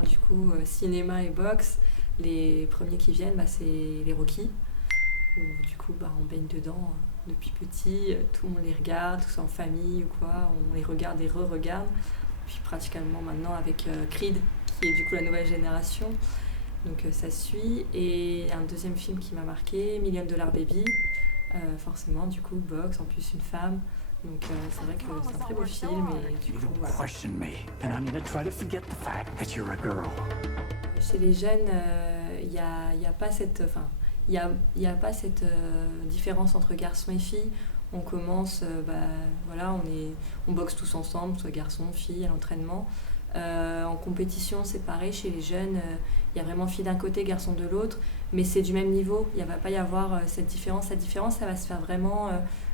parle du coup cinéma et boxe, les premiers qui viennent, c'est les Rocky, où du coup on baigne dedans depuis petit, tout le monde les regarde, tous en famille ou quoi, on les regarde et re-regarde. Puis pratiquement maintenant avec Creed, qui est du coup la nouvelle génération, donc ça suit. Et un deuxième film qui m'a marqué, Million Dollar Baby, forcément du coup boxe, en plus une femme. Donc c'est vrai que c'est un très beau film et du coup voilà. Chez les jeunes, il y a pas cette, enfin, il y a pas cette différence entre garçons et filles. On commence, voilà, on boxe tous ensemble, soit garçons, filles, à l'entraînement. En compétition, c'est pareil, chez les jeunes, il y a vraiment filles d'un côté, garçons de l'autre, mais c'est du même niveau. Il ne va pas y avoir cette différence. La différence, ça va se faire vraiment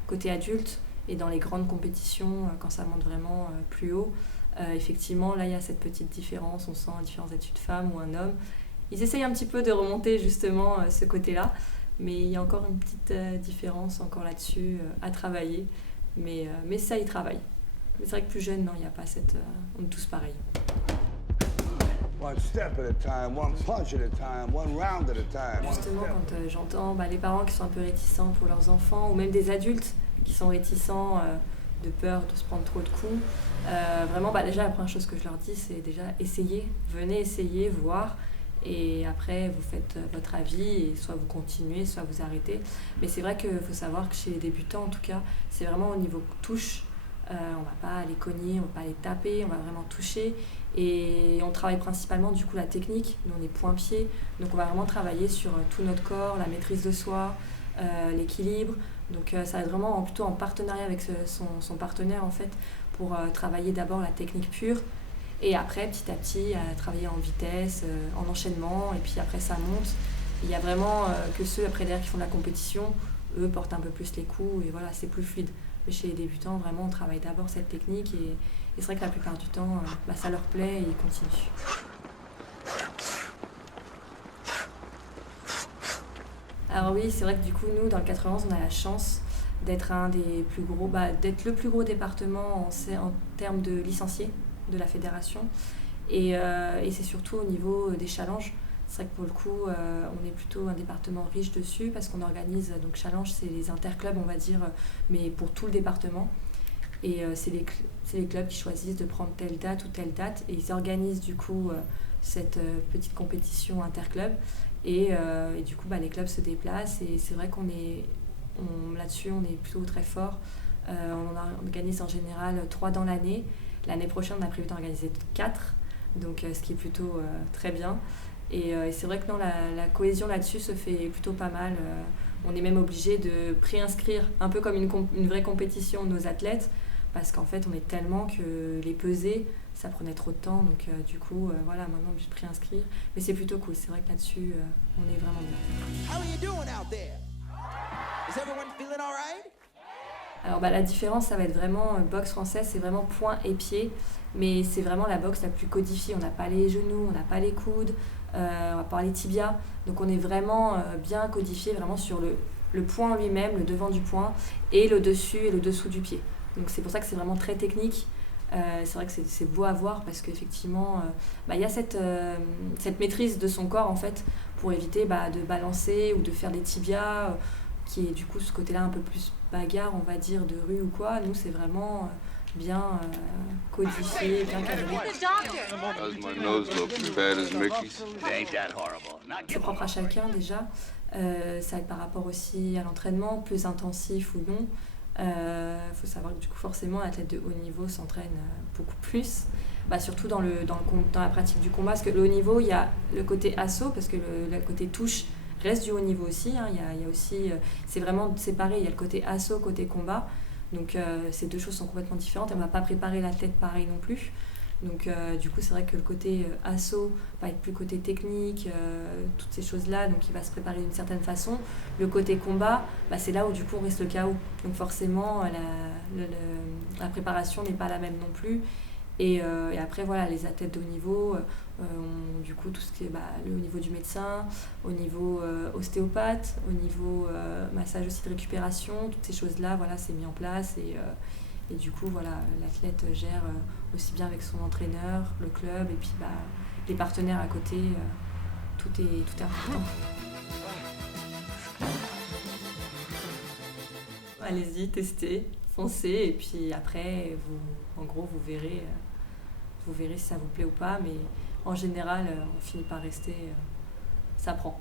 côté adulte et dans les grandes compétitions, quand ça monte vraiment plus haut. Effectivement, là, il y a cette petite différence. On sent la différence d'être une femme ou un homme. Ils essayent un petit peu de remonter justement ce côté-là, mais il y a encore une petite différence encore là-dessus à travailler. Mais ça, ils travaillent. Mais c'est vrai que plus jeune, non, il n'y a pas cette... on est tous pareils. One step at a time, one punch at a time, one round at a time. Justement, quand j'entends les parents qui sont un peu réticents pour leurs enfants, ou même des adultes qui sont réticents de peur de se prendre trop de coups, vraiment, déjà, la première chose que je leur dis, c'est déjà essayer. Venez essayer, voir. Et après, vous faites votre avis, et soit vous continuez, soit vous arrêtez. Mais c'est vrai qu'il faut savoir que chez les débutants, en tout cas, c'est vraiment au niveau touche. On ne va pas les cogner, on ne va pas les taper, on va vraiment toucher. Et on travaille principalement du coup la technique, nous on est point-pied, donc on va vraiment travailler sur tout notre corps, la maîtrise de soi, l'équilibre. Donc ça va être vraiment plutôt en partenariat avec son partenaire en fait, pour travailler d'abord la technique pure. Et après, petit à petit, travailler en vitesse, en enchaînement, et puis après ça monte. Il y a vraiment que ceux après derrière qui font de la compétition, eux portent un peu plus les coups, et voilà, c'est plus fluide. Mais chez les débutants, vraiment, on travaille d'abord cette technique, et c'est vrai que la plupart du temps, ça leur plaît et ils continuent. Alors oui, c'est vrai que du coup, nous, dans le 91, on a la chance d'être un des plus gros, d'être le plus gros département en termes de licenciés de la fédération. Et c'est surtout au niveau des challenges. C'est vrai que pour le coup, on est plutôt un département riche dessus parce qu'on organise, donc challenge, c'est les interclubs, on va dire, mais pour tout le département. Et c'est les clubs qui choisissent de prendre telle date ou telle date et ils organisent du coup cette petite compétition interclub. Et du coup, les clubs se déplacent et c'est vrai là-dessus, on est plutôt très fort. On en organise en général 3 dans l'année. L'année prochaine, on a prévu d'en organiser 4, donc ce qui est plutôt très bien. Et c'est vrai que non, la cohésion là-dessus se fait plutôt pas mal. On est même obligé de préinscrire, un peu comme une vraie compétition, nos athlètes, parce qu'en fait, on est tellement que les peser, ça prenait trop de temps. Donc du coup, voilà, maintenant, on est obligé de préinscrire. Mais c'est plutôt cool, c'est vrai que là-dessus, on est vraiment bien. How are you doing out there? Is everyone feeling all right? Alors la différence, ça va être vraiment boxe française, c'est vraiment poing et pied, mais c'est vraiment la boxe la plus codifiée. On n'a pas les genoux, on n'a pas les coudes, on va pas les tibias, donc on est vraiment bien codifié vraiment sur le poing lui-même, le devant du poing, et le dessus et le dessous du pied. Donc c'est pour ça que c'est vraiment très technique. C'est vrai que c'est beau à voir parce qu'effectivement, y a cette maîtrise de son corps en fait, pour éviter de balancer ou de faire des tibias, qui est du coup ce côté-là un peu plus bagarre, on va dire, de rue ou quoi. Nous, c'est vraiment bien codifié, bien cadré. C'est propre à chacun déjà. Ça va être par rapport aussi à l'entraînement, plus intensif ou non. Faut savoir que du coup, forcément, l'athlète de haut niveau s'entraîne beaucoup plus. Surtout dans la pratique du combat, parce que le haut niveau, il y a le côté assaut, parce que le côté touche reste du haut niveau aussi, hein. Il y a aussi, c'est vraiment séparé, il y a le côté assaut, côté combat, donc ces deux choses sont complètement différentes, on ne va pas préparer l'athlète pareil non plus, donc du coup c'est vrai que le côté assaut va être plus côté technique, toutes ces choses là, donc il va se préparer d'une certaine façon. Le côté combat, c'est là où du coup on risque le KO, donc forcément la préparation n'est pas la même non plus. Et après, voilà, les athlètes de haut niveau ont du coup tout ce qui est au niveau du médecin, au niveau ostéopathe, au niveau massage aussi de récupération, toutes ces choses-là, voilà, c'est mis en place. Et du coup, voilà, l'athlète gère aussi bien avec son entraîneur, le club, et puis les partenaires à côté, tout est important. Allez-y, testez, foncez, et puis après, vous verrez si ça vous plaît ou pas, mais en général, on finit par rester, ça prend.